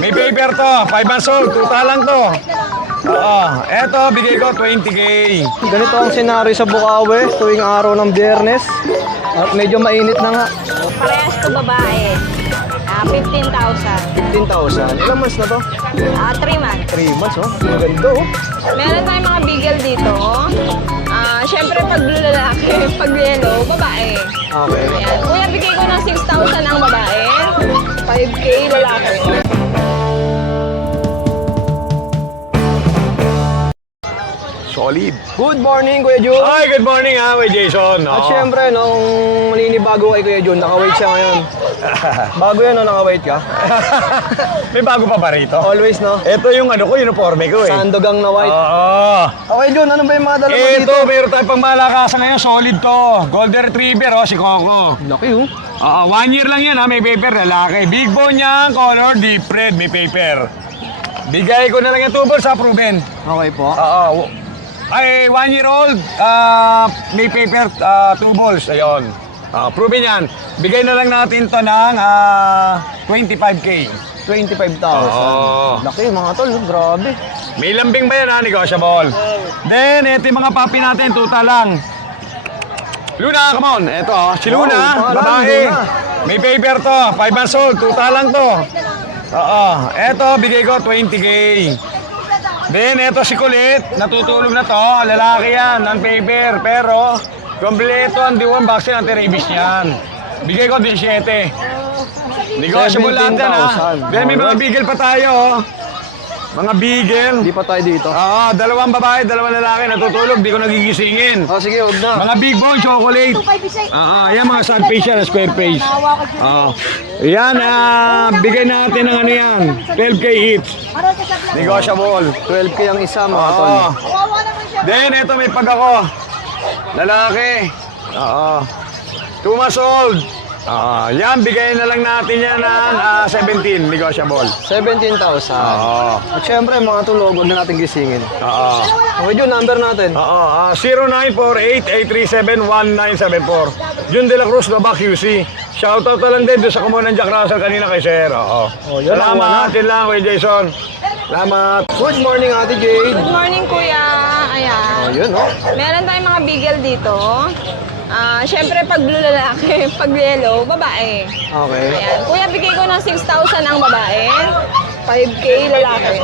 May paper to, 5 months old, tuta lang to. Oo, eto, bigay ko 20K. Ganito ang senaryo sa Bukawi tuwing araw ng Biyernes. At medyo mainit na nga. Parehas to babae. 15,000. 15,000. Ilang months na to? 3 months. 3 months, oh. Ang ganda, oh. Meron tayong mga beagle dito. Siyempre pag blue lalaki, pag yellow, babae. Okay. Ayan. Kuya, bigay ko ng 6,000 ang babae. 5K lalaki. Solid. Good morning, Kuya Jun. Ay, good morning ha, Kuya Jason. At Oo. syempre, nung maninibago kay Kuya Jun, naka-wait siya ngayon. Bago yan, no? Naka-wait ka? May bago pa ba rito? Always, no? Ito yung ano ko, uniforme ko eh. Sandogang na white. Oo. Okay, Jun, ano ba yung mga dala mo dito? Ito, meron tayong pangmalakasan ngayon, solid to. Golden Retriever, oh, si Coco. Laki, oh. Oo, 1 year lang yan ha, may paper, lalaki. Big bone niya, color, deep red, may paper. Bigay ko na lang yung 2 balls ha, proven. Okay po. Oo. Ay, 1 year old, may paper, 2 balls, ayun. Proven yan. Bigay na lang natin to ng 25K. 25,000. Oo. Laki, mga tol, no? Grabe. May lambing ba yan ha, negotiable? Then, ito yung mga papi natin, tuta lang. Luna, come on. Ito, si Luna, Oh, babae. Luna. May paper to, 5 months old, tuta lang to. Oo, ito, bigay ko 20K. Then, ito si Kulit, natutulog na to, lalaki yan, non-paper, pero kompleto ang diwan vaccine anti-rabies niyan. Bigay ko 17. Negotiable lahat yan ha. 17,000. Then, may mga bigel pa tayo, oh. Mga bigel. Hindi pa tayo dito. Oo, 2 babae, 2 lalaki, natutulog, di ko nagigisingin. Oh, sige, huwag na. Mga big bone chocolate. Yan mga sun facial, square face. Yan, bigay natin ng ano yan, 12K each. Negotiable. 12K ang isa, mga tol. Oo. Then, ito may pag ako. Lalaki. Oo. 2 months old. Yan, bigay na lang natin yan ng 17, negotiable. 17,000. Oo. At syempre, mga tol, huwag na natin gisingin. Oo. Okay, Jun, number natin. Oo, 0948-837-1974. Jun De La Cruz, Baba QC. Shoutout na lang din doon sa kumunan Jack Russell kanina kay Sir. Oo. Oh, yan, Salamat, yun lang kay Jason. Salamat. Good morning, Ate Jade. Good morning, kuya. Oh, Ayan. yun, oh. Meron tayong mga beagle dito. Siyempre pag blue lalaki, pag yellow, babae. Okay. Ayan. Kuya, bigay ko ng 6,000 ang babae. 5K lalaki.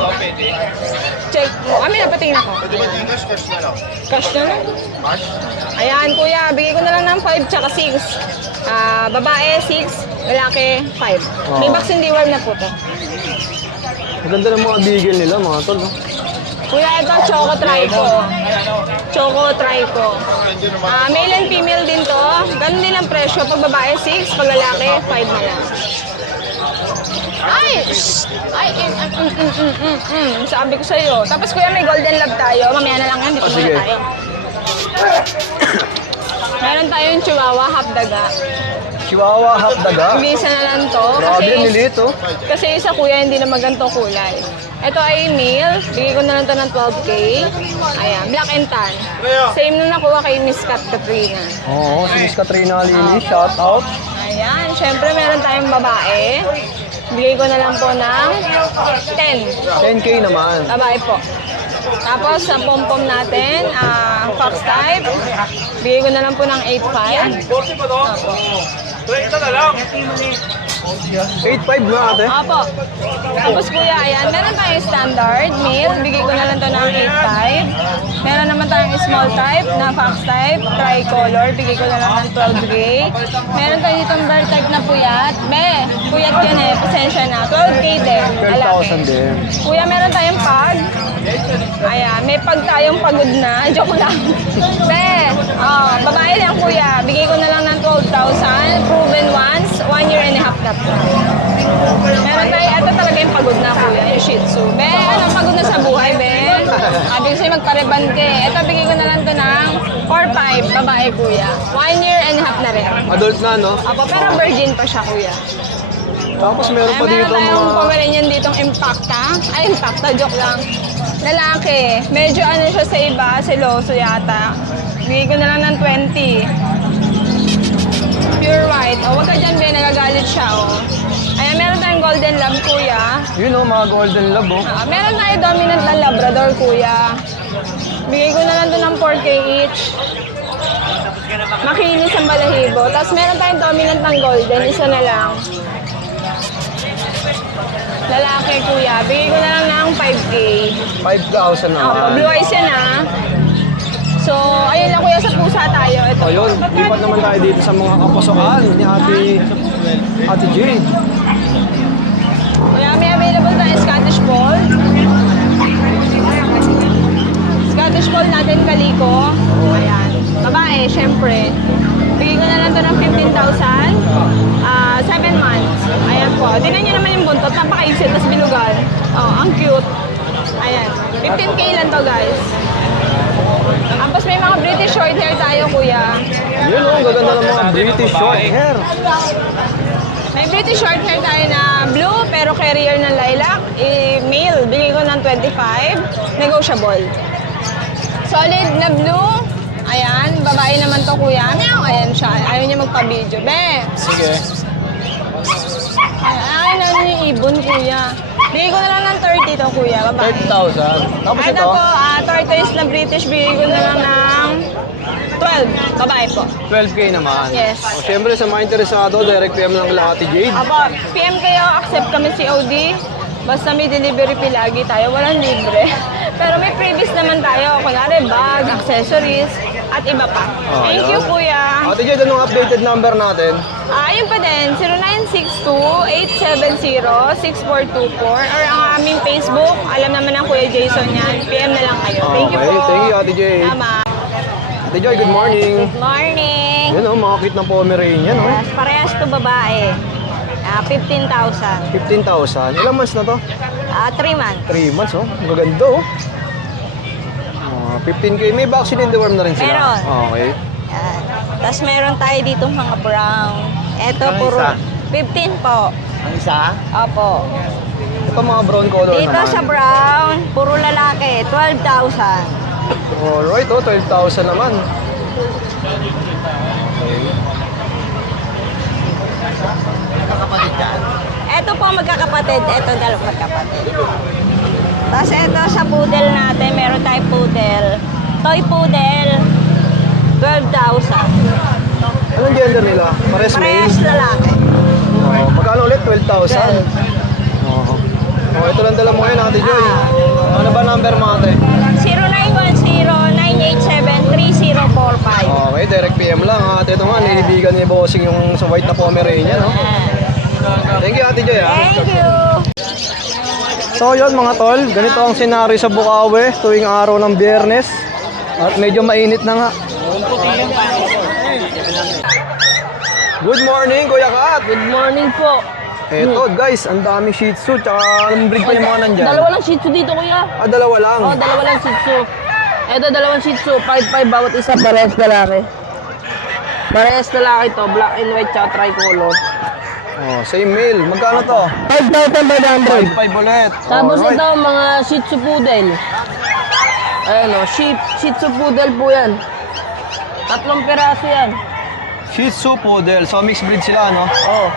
Check mo. May napatingin ako. Pwede ba cash na lang? Cash na lang? Cash? Ayan, kuya. Bigay ko na lang ng 5 tsaka 6. Babae, 6. Lalaki, 5. May vaccine deworm na po to. Ang ganda ng mga bigel nila, mga tol, no? Kuya, ito Choco Trico. Choco Trico. Male and female din to. Ganun din ang presyo. Pag babae, 6. Pag lalaki, 5 na lang. Ay! Shh! Ay! Sabi ko sa'yo. Tapos kuya, may golden love tayo. Mamaya na lang yan. Dito sige. muna tayo. Meron tayong chihuahua, half daga. Chihuahua, half daga. Bisa na lang to. Grabe, ang lilit, oh. Kasi isa kuya, hindi na maganto kulay. Ito ay male. Bigay ko na lang to ng 12K. Ayan, black and tan. Same na nakuha kay Miss Kat Katrina. Oo, si Miss Katrina Lini, shout out. Ayan, syempre meron tayong babae. Bigay ko na lang po ng 10. 10K naman. Babae po. Tapos sa pom-pom natin, fox type. Bigay ko na lang po ng 8.5. 8.5 na, ate. Opo. Tapos kuya, ayan, meron tayong standard male. Bigay ko na lang to ng 8.5. Meron naman tayong small type na fox type, tricolor. Bigay ko na lang ng 12K. Meron tayo ditong bird type na puyat. Puyat yun eh. Pasensya na. 12K din. 12,000 din. Kuya, meron tayong pag. Ayan, may pag tayong pagod na. Joke lang. Babae lang kuya. Bigay ko na lang ng 12,000. Proven once. 1 year and a half na po. Meron tayo, ito talaga yung pagod na kuya, yung Shih Tzu. Anong pagod na sa buhay, Sabi ko sa'yo magpareban ka eh. Ito, bigay ko na lang to ng 4-5, babae kuya. 1 year and a half na rin. Adult na, no? Apo, pero virgin pa siya kuya. Tapos meron pa Meron dito tayong mga... Pomeranian ditong Impacta. Ay, Impacta, joke lang. Lalaki. Medyo ano siya sa iba, seloso yata. Bigay ko na lang ng 20. Pure white. O, wag ka dyan, nagagalit siya, o. Ayan, meron tayong golden lab, kuya. Yun o, mga golden lab oh. Meron tayo dominant na labrador, kuya. Bigay ko na lang to ng 4K each. Makinis ang balahibo. Tapos meron tayong dominant ng golden, isa na lang. Lalaki, kuya. Bigay ko na lang ng 5K. 5,000 naman. Blue eyes yan, ah. So, ayun lang, kuya, sa pusa tayo. Ito. O yun, lipat naman tayo dito sa mga kapusokan ni Ate Jade. Kuya, may available tayo Scottish Fold. Scottish Fold natin, kaliko. Ayan. Babae, syempre. Bigay ko na lang to ng 15,000. 7 months. Ayan po. Tingnan nyo naman yung buntot. Napaka-exit, tapos bilugan. Oh, ang cute. Ayan. 15K lang to, guys. Tapos may mga British short hair tayo, kuya. Yun o, gaganda ng mga British short hair. May British short hair tayo na blue, pero carrier ng lilac. Male, bigay ko ng 25. Negotiable. Solid na blue. Ayan, babae naman to, kuya. Meow, ayan siya. Ayaw niya magpa-video. Be! Sige. Ay, ano yung ibon, kuya. Bigay ko na lang ng 30 to, kuya. Babae. 30,000. Tapos Ito ito, po, tortoise na British. Bigay ko na lang ng 12. Babae po. 12K naman. Yes. O syempre sa mga interesado, direct PM lang kila Ate Jade. Apo, PM kayo, accept kami COD. Basta may delivery fee lagi tayo, walang libre. Pero may previous naman tayo, kunwari bag, accessories, at iba pa. Oh, Thank yan. you, kuya. Ate Jade, anong updated number natin? Yun pa din, 0962-870-6424 or ang aming Facebook, alam naman ng Kuya Jason yan. PM na lang kayo. Thank you po. Okay, thank you Ate Jade. Tama. Ate Joy, good morning. Good morning. Yan o, mga cute ng Pomeranian o. Yes, parehas to babae. 15,000. 15,000. Ilang months na to? 3 months. 3 months oh. Maganda oh. 15K. May vaccine in the worm na rin sila. Meron. Okay. Yan. Tapos meron tayo dito mga brown. Ito Ang puro isa? 15 po. Ang isa? Opo. Ito mga brown color Dito naman. sa brown, puro lalaki, 12,000. Alright oh, 12,000 naman. Ito po magkakapatid, ito dalawang magkapatid. Tapos ito sa poodle natin, meron tayong poodle. Toy poodle, 12,000. Anong gender nila? Pares male? Parehas lalaki. Oh, magkano ulit? 12,000? Oo. Oh, ito lang dala mo ngayon, Ate Joy. Ano ba number mo, Ate? 0910-987-3045. Okay, direct PM lang, ha. Ate, ito nga, nilibigan ni Bossing yung sa white na Pomeranian, no? Thank you, Ate Joy, ha. Thank you. So yun mga tol, ganito ang senaryo sa Bukawi tuwing araw ng Biyernes. At medyo mainit na nga. Good morning, Kuya Kat! Good morning po. Eto guys, ang daming Shih Tzu, tsaka anong breed pa yung mga nandyan? Dalawa lang Shih Tzu dito, kuya. Dalawa lang. Oh, dalawa lang Shih Tzu. Eto, dalawang Shih Tzu. 5'5" bawat isa. Parehas lalaki. Parehas lalaki to. Black and white tsaka tricolor. Oh, same male. Magkano to? 5,500. 5 ulit. Tapos Alright. ito, mga Shih Tzu Poodle. Ayan o, Shih Tzu Poodle po yan. 3 piraso yan. Shih Tzu Poodle. So mixed breed sila, no? Oh.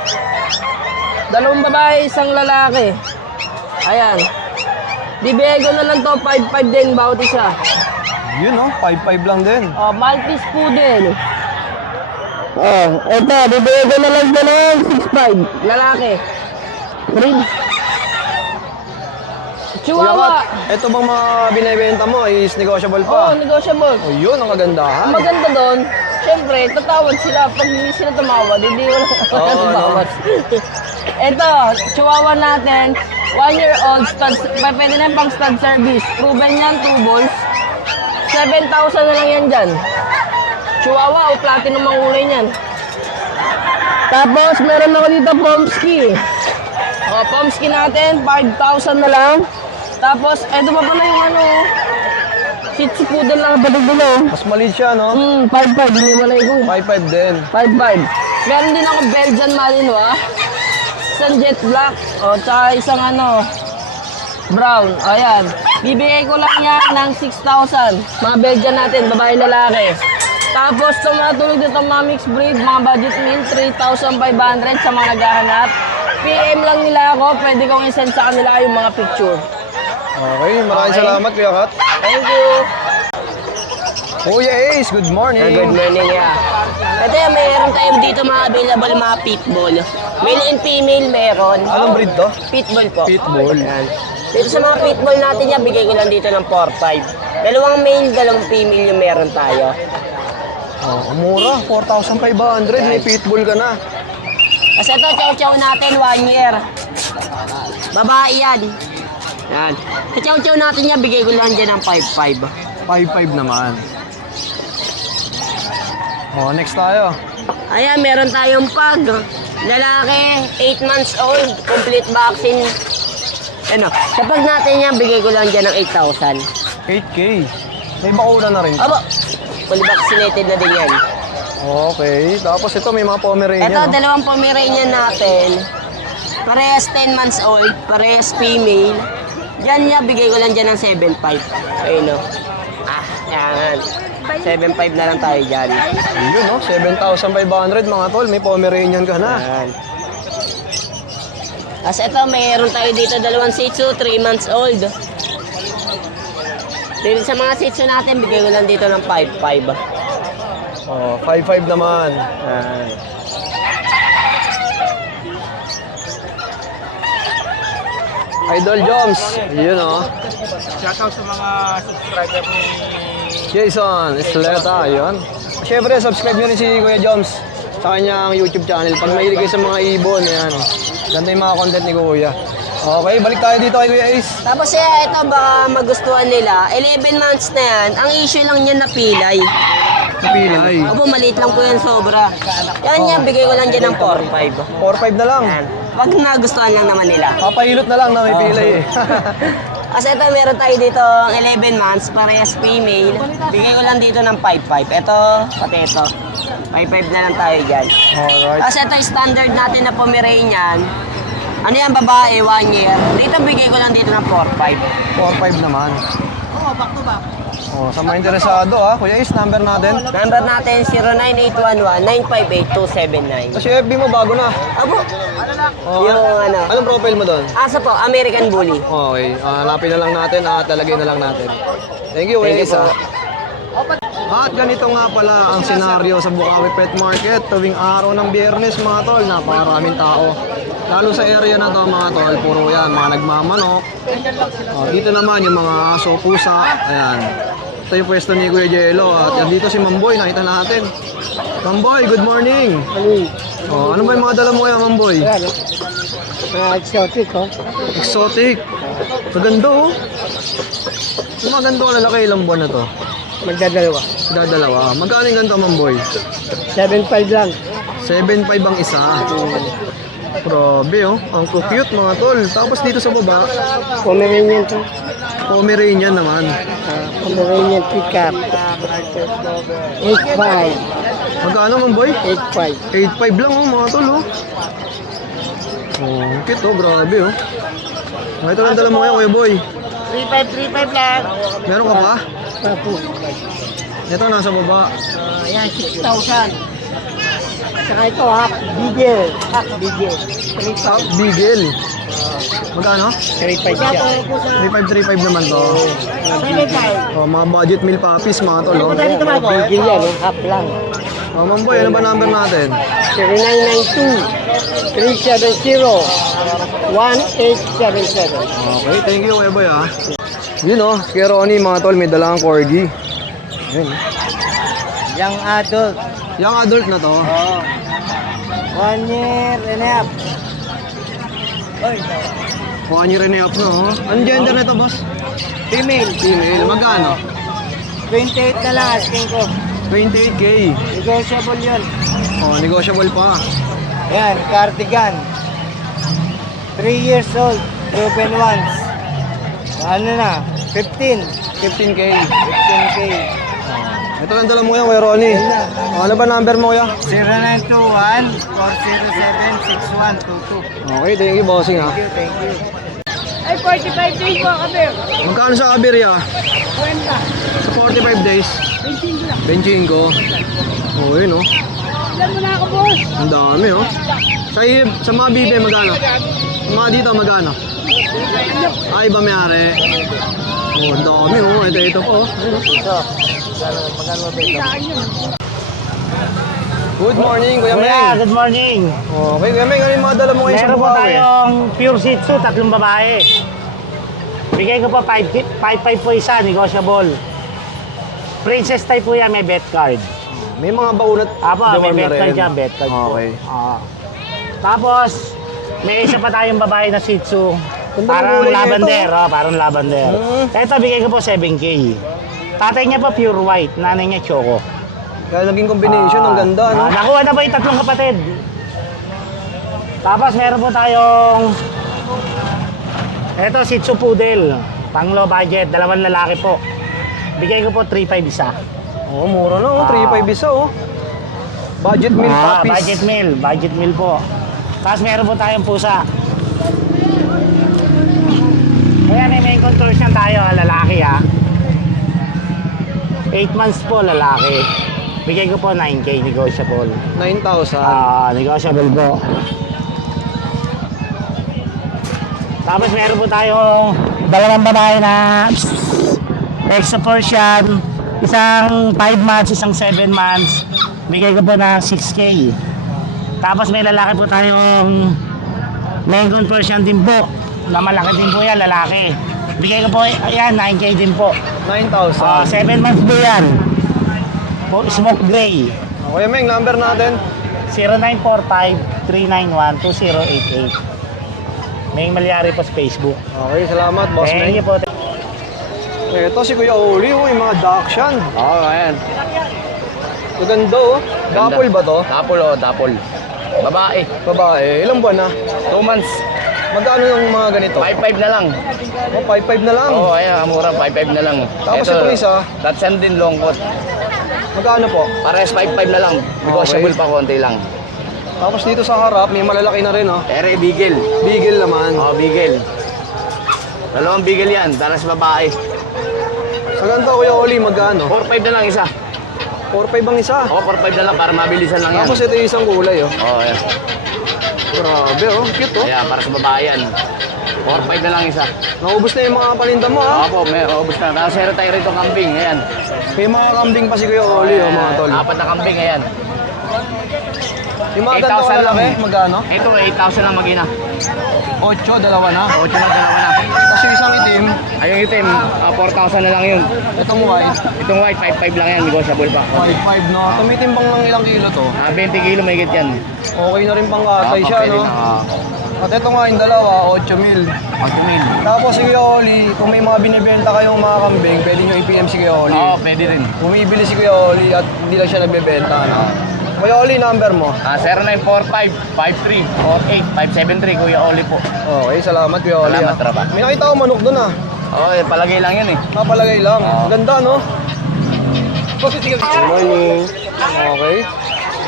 2 babae, 1 lalaki. Ayan. Bibigay ko na lang to, 5'5" din bawat isa. Yun, no? 5'5 lang din. Oh, Maltese Poodle. Oh, eto, bibigay ko na lang to ng 6'5", lalaki. Breed. Kuya Chihuahua. Kat, ito bang mga binibenta mo is negotiable Oh, pa? negotiable. Oh, yun, ang kagandahan. Ang maganda doon, syempre, tatawad sila. Pag hindi sila tumawad, hindi wala tumawad. Ito, chihuahua natin, 1-year-old, pwede na yung pang stud service. Proven yan, 2 balls. 7,000 na lang yan dyan. Chihuahua o platinum ang kulay niyan. Tapos, meron ako dito Pomsky. O, Pomsky natin, 5,000 na lang. Tapos, eto pa pala yung ano, Shih Tzu Poodle lang kapatid nila. Mas maliit siya, no? 5'5", hindi mo na ikaw. 5'5 din. 5'5". Meron din ako Belgian Malinois. Isang jet black. O, tsaka isang ano, brown. Ayan. Bibigay ko lang yan ng 6,000. Mga Belgian natin, babae lalaki. Tapos, sa mga tulog dito mga mixed breed, mga budget meal, 3,500 sa mga naghahanap. PM lang nila ako, pwede kong i-send sa kanila yung mga picture. Okay, maraming salamat Kuya Kat. Thank you. Kuya Ace, good morning. Good morning, yeah. Ito yung mayroon tayo dito mga available mga pitbull. Male and female meron. Anong breed to? Pitbull po. Pitbull. Yan. Dito sa mga pitbull natin yan, bigay ko lang dito ng 4-5. Dalawang male, dalawang female yung meron tayo. Oh, mura, 4,500. May pitbull ka na. Kasi ito, chow-chow natin, 1 year. Babae yan. Yan. Sa chow-chow natin yan, bigay ko lang dyan ng 5-5. 5,500 naman. Oh, next tayo. Ayan, meron tayong pag. Lalaki, 8 months old, complete vaccine. Ano, sa pag natin yan, bigay ko lang dyan ng 8,000. 8K. May bakuna na rin. Aba, fully vaccinated na din yan. Okay. Tapos ito, may mga Pomeranian. Ito, no? dalawang Pomeranian natin. Parehas 10 months old, parehas female. Diyan niya, bigay ko lang dyan ng 7.5. Ayun o. Yan. 7.5 na lang tayo dyan. Yun, no? 7,500 mga tol. May Pomeranian ka na. Yan. Tapos ito, mayroon tayo dito dalawang Shih Tzu, 3 months old. Dito sa mga Shih Tzu natin, bigay ko lang dito ng 5.5. Oh, 5,500 naman. Yan. Idol Joms. Yun, oh. Shoutout sa mga subscriber ni Jason Esleta. Yun. Siyempre, subscribe nyo rin si Kuya Joms sa kanyang YouTube channel. Pag mahilig kayo sa mga ibon, yan. Ganda yung mga content ni Kuya. Okay, balik tayo dito kay Kuya Ace. Tapos ito, baka magustuhan nila. 11 months na yan. Ang issue lang niyan na pilay. Napilay. Opo, maliit lang po yan sobra. Yan yan, bigay ko lang dyan ng 4.5. 4,500 na lang. Yan. Wag nagustuhan lang naman nila. Papahilot na lang na may pilay eh. Kasi ito, meron tayo dito 11 months, parehas female. Bigay ko lang dito ng 5.5. Ito, pati ito. 5.5 na lang tayo dyan. Alright. Kasi ito, standard natin na Pomeranian. Ano yan, babae, 1 year. Dito, bigay ko lang dito ng 4.5. 4,500 naman. Oo, back to back. Oh, sa mga interesado ha, Kuya Ace, number natin. Number natin, 09811-958-279. Kasi FB mo bago na. Abo, Oh, yung ano. Anong profile mo doon? Asa po, American Bully. Okay, hanapin na lang natin at talagay na lang natin. Thank you, Kuya Thank you Ace po. ha. At ganito nga pala ang senaryo sa Bukawi Pet Market tuwing araw ng Biyernes mga tol, napakaraming tao. Lalo sa area na to mga tol, puro yan, mga nagmamanok. Dito naman yung mga aso, pusa, ayan. Ito yung pwesto ni Kuya Jello at yan dito si Mamboy, nakita natin. Mamboy, good morning! Oh, ano ba yung mga dala mo kaya Mamboy? Exotic, oh. Exotic! Maganda oh! Yung mga ganito kalalaki, ilang buwan na to? Magdadalawa. Dadalawa. Magkano yung ganito Mamboy? 7.5 lang. 7.5 ang isa. Grabe oh, ang cute mga tol. Tapos dito sa baba, Pomeranian to. Pomeranian naman. Pomeranian pickup. 8.5. Magkano Mamboy? 8.5. 8.5 lang oh mga tol oh. Oh, cute oh, grabe oh. Ito lang dala mo kaya Kuya Boy. 3.5 lang. Meron ka pa? Papo. Ito nasa baba. Yan, 6,000. Saka ito, half bigel. Half bigel. Top Beagle. Magkano? 3.5 siya. 3535 naman to. 7.5. Oh, mga budget meal puppies mga tol oh. Bigel yan, half lang. Oh, Mamboy, ano ba number natin? 0992-370-1877. Okay, thank you Kuya Boy ah. Yun oh, si Ronnie mga tol, may dalang corgi. Yun. Young adult. Young adult na to. Oh. 1 year and a half. 1 year and a half na oh. Anong gender na to boss? Female. Female. Magkano? 28 na lang asking ko. 28K. Negotiable yun. Oh, negotiable pa. Yan, cardigan. 3 years old. Proven once. Ano na? 15. 15K. 15K. Ito lang dala mo yan, Kuya Ronnie. Oh, ano ba number mo kuya? 0921-407-6122. Okay, thank you bossing ha. Thank you. Ay, 45 days po kami. Magkano sa Abiria? 20. Sa 45 days? 25 lang. 25. Oh, yun oh. Alam mo na ako, boss. Ang dami oh. Sa mga bibe, magano? Sa mga dito, magano? Ay, iba may-ari. Oh, ang dami oh. Ito po. Good morning, Kuya Kuya, Meng. good morning. Okay, Kuya Meng, ano yung mga dala mo ngayon sa Meron po Bukawi? tayong pure Shih Tzu, 3 babae. Bigay ko po 5.5 po isa, negotiable. Princess type po yan, may bet card. May mga baunat Apo, may dorm na bet card rin. yan, bet card po. Okay. Tapos, may isa pa tayong babae na Shih Tzu. Ganda ng Parang kulay nito. lavender, parang lavender. Ito, bigay ko po 7K. Tatay niya po pure white, nanay niya choco. Kaya naging combination, ang ganda, no? Nakuha na ba yung 3 kapatid? Tapos meron po tayong eto Shih Tzu Poodle, pang low budget, 2 lalaki po. Bigay ko po 3.5 isa. Oh, mura na, oh. 3.5 isa, oh. Budget meal puppies. Budget meal po. Tapos meron po tayong pusa. Ayan, may contortion tayo, lalaki 8 months po, lalaki. Bigay ko po 9K, negotiable. 9,000. Negotiable po. Tapos meron po tayong 2 babae na extra Persian, isang 5 months, isang 7 months. Bigay ko po na 6K. Tapos may lalaki po tayong Mengon Persian din po, na malaki din po yan, lalaki. Bigay ko po, ayan, 9K din po. 9,000. 7 months po yan. Smoke gray. Okay, Meng, number natin. 0945-391-2088. May Malyari po sa Facebook. Okay, salamat, Boss Thank you Meng. po. Ito si Kuya Oli, oh, yung mga Dachshund. Oo, ayan. Maganda, oh. Dapol ba to? Dapol, dapol. Babae. Babae, ilang buwan na? 2 months. Magkano yung mga ganito? 5.5 na lang. Oh, 5.5 na lang. Oo, ayan, mura. 5.5 na lang. Tapos itong isa? Dachshund din, long coat. Magkano po? Parehas 5.5 na lang. Negotiable pa konti lang. Tapos dito sa harap, may malalaki na rin, oh. Ere, Beagle. Beagle naman. Oo, Beagle. 2 Beagle yan. Daras babae. Sa ganito, Kuya Oli, magkano? 4.5 na lang isa. 4.5 ang isa. Oo, 4.5 na lang para mabilisan lang yan. Tapos ito yung isang kulay, oh. Oo, ayan. Grabe, oh. Cute, oh. Ayan, para sa babae yan. 4.5 na lang isa. Naubos na yung mga paninda mo, ha? Oo po, may ubos na. Tapos meron tayo rito kambing. Ayan. May mga kambing pa si Kuya Oli, oh, mga tol. 4 na kambing, ayan. Yung mga ganito 8,000 lang. kalaki, magkano? Ito, 8,000 lang mag-ina. 8, dalawa na. 8 na, dalawa na. Tapos yung isang itim, Ay, yung itim, 4,000 na lang yun. itong white, Itong white, 5.5 lang yan, negotiable pa. 5.5, no? Tumitimbang ng ilang kilo to. 20 kilo may yan. Okay na rin pang katay siya, pwede no? na. At ito nga, yung dalawa, 8 mil. 8 mil. Tapos si Kuya Oli, kung may mga binibenta kayong mga kambing, pwede nyo i-PM si Kuya Oli. Oo, pwede rin. Bumibili si Kuya Oli at hindi lang siya nagbebenta, no? Kuya Oli, number mo. 0945-5348-573, Kuya Oli po. Okay, salamat Kuya Oli. Salamat, ah. Trapa. May nakita ko manok doon, ah. Oo, palagay lang yan eh. Napalagay lang. Oo. Ganda, no? Good morning. Okay.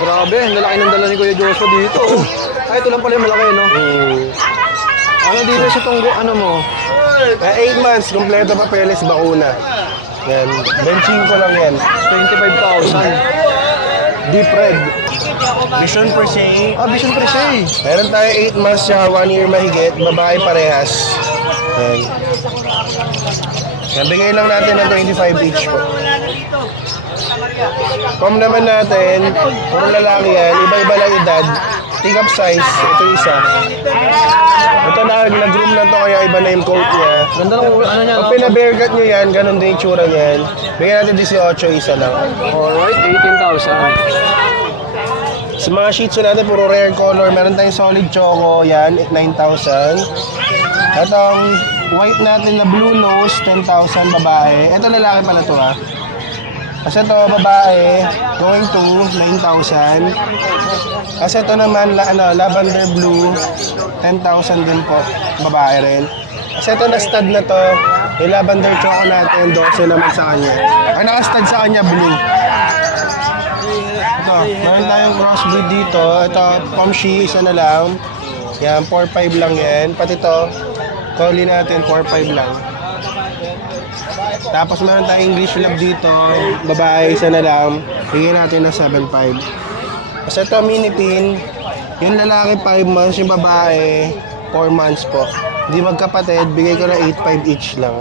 Grabe, ang lalaki ng dala ni Kuya Joshua dito. oh. Ay, ito lang pala yung malaki, no? Ano dito sa tunggo, ano mo? 8 months, kompleto papeles, bakuna. Yan, benching ko lang yan. 25,000. Deep red. Vision per se. Ah, Vision Prese. Meron tayo 8 months siya, 1 year mahigit, babae parehas. Yan. Yan, bigay lang natin ng 25 each po. Pom naman natin, puro lalaki yan, iba-iba lang edad. Pick up size, ito isa. Ito nag-groom na to kaya iba na yung coat niya. Ganda ng ano niya, Pag no? pina-bearcat nyo yan, ganun din yung tsura niyan. Bigyan natin 18, isa lang. Alright, 18,000. Sa mga Shih Tzu natin, puro rare color. Meron tayong solid choco, yan, 9,000. Itong white natin na blue nose, 10,000 babae. Ito lalaki pala to ha. Kasi ito babae, going to 9,000. Kasi ito naman, lavender blue, 10,000 din po, babae rin. Kasi ito na stud na to, yung lavender choco natin, 12 naman sa kanya. Ang naka-stud sa kanya, blue. Ito, meron tayong crossbreed dito. Ito, Pomshi, isa na lang. Yan, 4-5 lang yan. Pati ito, collie natin, 4-5 lang. Tapos meron tayong English Lab dito. Babae, isa na lang. Bigyan natin na 7-5. Kasi ito, mini pin. Yung lalaki 5 months, yung babae 4 months po. Hindi magkapatid, bigay ko na 8.5 each lang.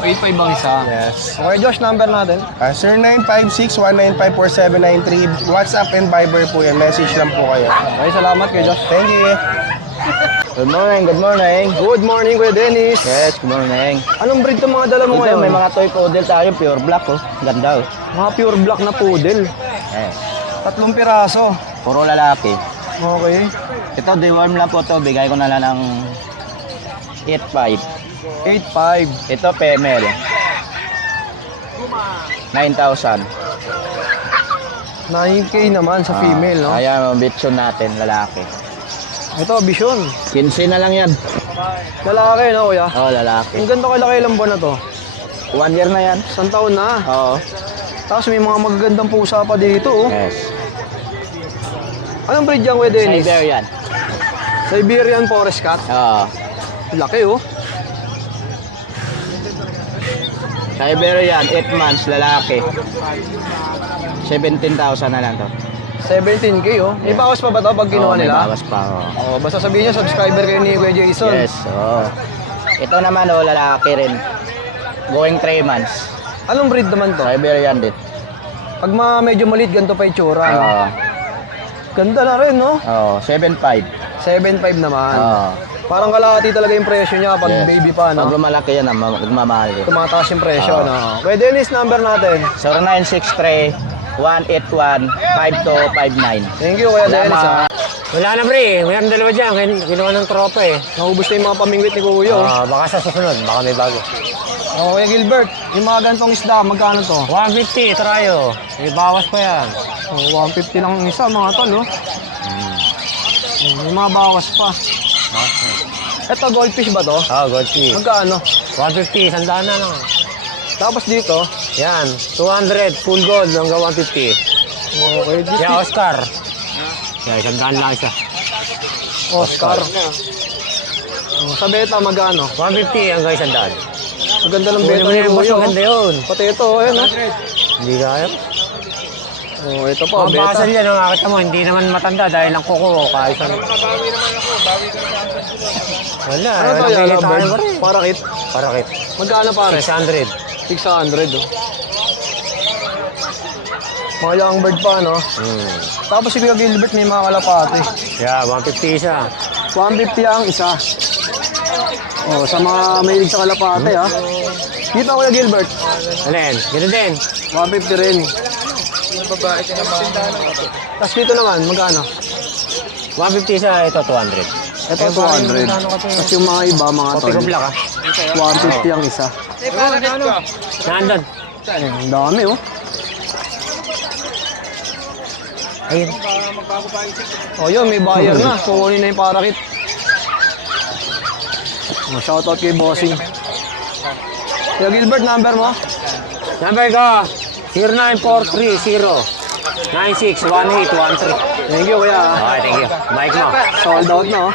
8.5 ang isa. Yes. Okay, Josh, number natin. Sir 956-195-4793. WhatsApp and Viber po yan. Message lang po kayo. Okay, salamat kay Josh. Thank you. Good morning, good morning. Good morning, Kuya Dennis. Yes, good morning. Anong breed itong mga dala mo Ito, ngayon? may mga toy poodle tayo, pure black oh. Ganda oh. Mga pure black na poodle. Yes. 3 piraso. Puro lalaki. Okay. Ito, deworm lang po to. Bigay ko na lang ng 8.5. 8.5. Ito, female. 9,000. 9K naman sa female, no? Ayan, bitson natin, lalaki. Ito, Vision. 15 na lang yan. Lalaki, no, kuya? Oh, lalaki. Ang ganda kalaki ilang buwan na to. 1 year na yan. 1 taon na. Oo. Tapos may mga magagandang pusa pa dito, oh. Yes. Anong breed yan, Kuya Dennis? Siberian. Siberian Forest Cat. Oo. Laki, oh. Siberian, 8 months, lalaki. 17,000 na lang to. 17K, oh. May bawas pa ba to pag ginawa May nila? bawas pa, oh. Oh, basta sabihin nyo, subscriber kayo ni Kuya Jason. Yes, oo. Ito naman, oh, lalaki rin. Going 3 months. Anong breed naman to? Siberian din. Pag medyo maliit, ganito pa itsura. no? Oo. Ganda na rin, no? Oo, 7.5. 7.5 naman. Oo. Parang kalahati talaga yung presyo niya pag Yes. baby pa, Pag no? lumalaki yan, magmamahal din. Tumataas yung presyo, Oo. no? Kuya Dennis, number natin. 0963-181-5259. Thank you, Kuya Dennis, ha? Wala na pre, mayroon dalawa dyan, kinuha ng tropa eh. Naubos na yung mga pamingwit ni Kuya, oh. Baka sa susunod, baka may bago. Oh, Kuya Gilbert, yung mga gantong isda, magkano to? 150, trayo. May bawas pa yan. Oh, 150 lang ang isa, mga tol, no? May mga bawas pa. Ito, goldfish ba to? Goldfish. Magkano? 150, sandaan na lang. Tapos dito, Yan, 200, full gold hanggang 150. okay, this Yan, Oscar. Yan, sandaan lang isa. Oscar. Oh, sa beta, magkano? 150 hanggang sandaan. Maganda ng Beta beta mo ni yung boss, Kuya, oh. maganda yun. Pati ito, ayun, no? Hindi kaya. Oh, ito pa, Ang beta. basal yan, ang nakita mo, hindi naman matanda dahil ang kuko, kahit ano. Wala, Ano to, walang yellow pili tayo bird? pa rin. Parakit. Parakit. Magkano pare? 600. 600, oh. Mga young bird pa, no? Tapos si Kuya Gilbert may mga kalapate. Yeah, 150 isa. 150 ang isa. Oh, sa mga mahilig sa kalapate, ha? Dito, Kuya Gilbert. Alin, ganoon din. 150 rin. Tapos dito naman, magkano? 150 isa, ito 200. Ito, 200. Tapos yung mga iba, mga Kopi ko tol. black ah. 150 ang isa. Nandun. Ang dami, oh. Ayun. Oh, yun, may buyer na. Kukunin na yung parakit. Oh, shoutout kay Bossing. Kuya Gilbert, number mo? Number ko, 09430 961813. Thank you, kuya. Okay, thank you. Bike mo. Sold out na, oh.